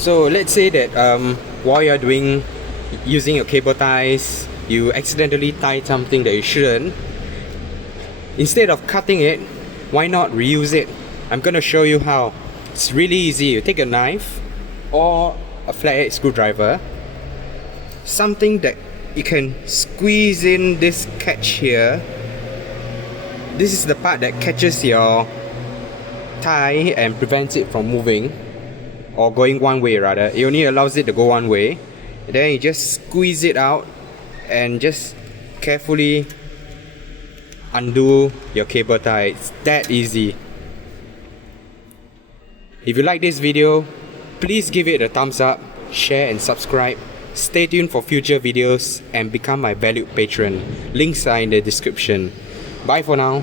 So let's say that while you're using your cable ties, you accidentally tie something that you shouldn't. Instead of cutting it, why not reuse it? I'm gonna show you how. It's really easy. You take a knife or a flathead screwdriver, something that you can squeeze in this catch here. This is the part that catches your tie and prevents it from moving, or going one way rather. It only allows it to go one way. Then you just squeeze it out and just carefully undo your cable tie. It's that easy. If you like this video, please give it a thumbs up, share and subscribe. Stay tuned for future videos and become my valued patron. Links are in the description. Bye for now.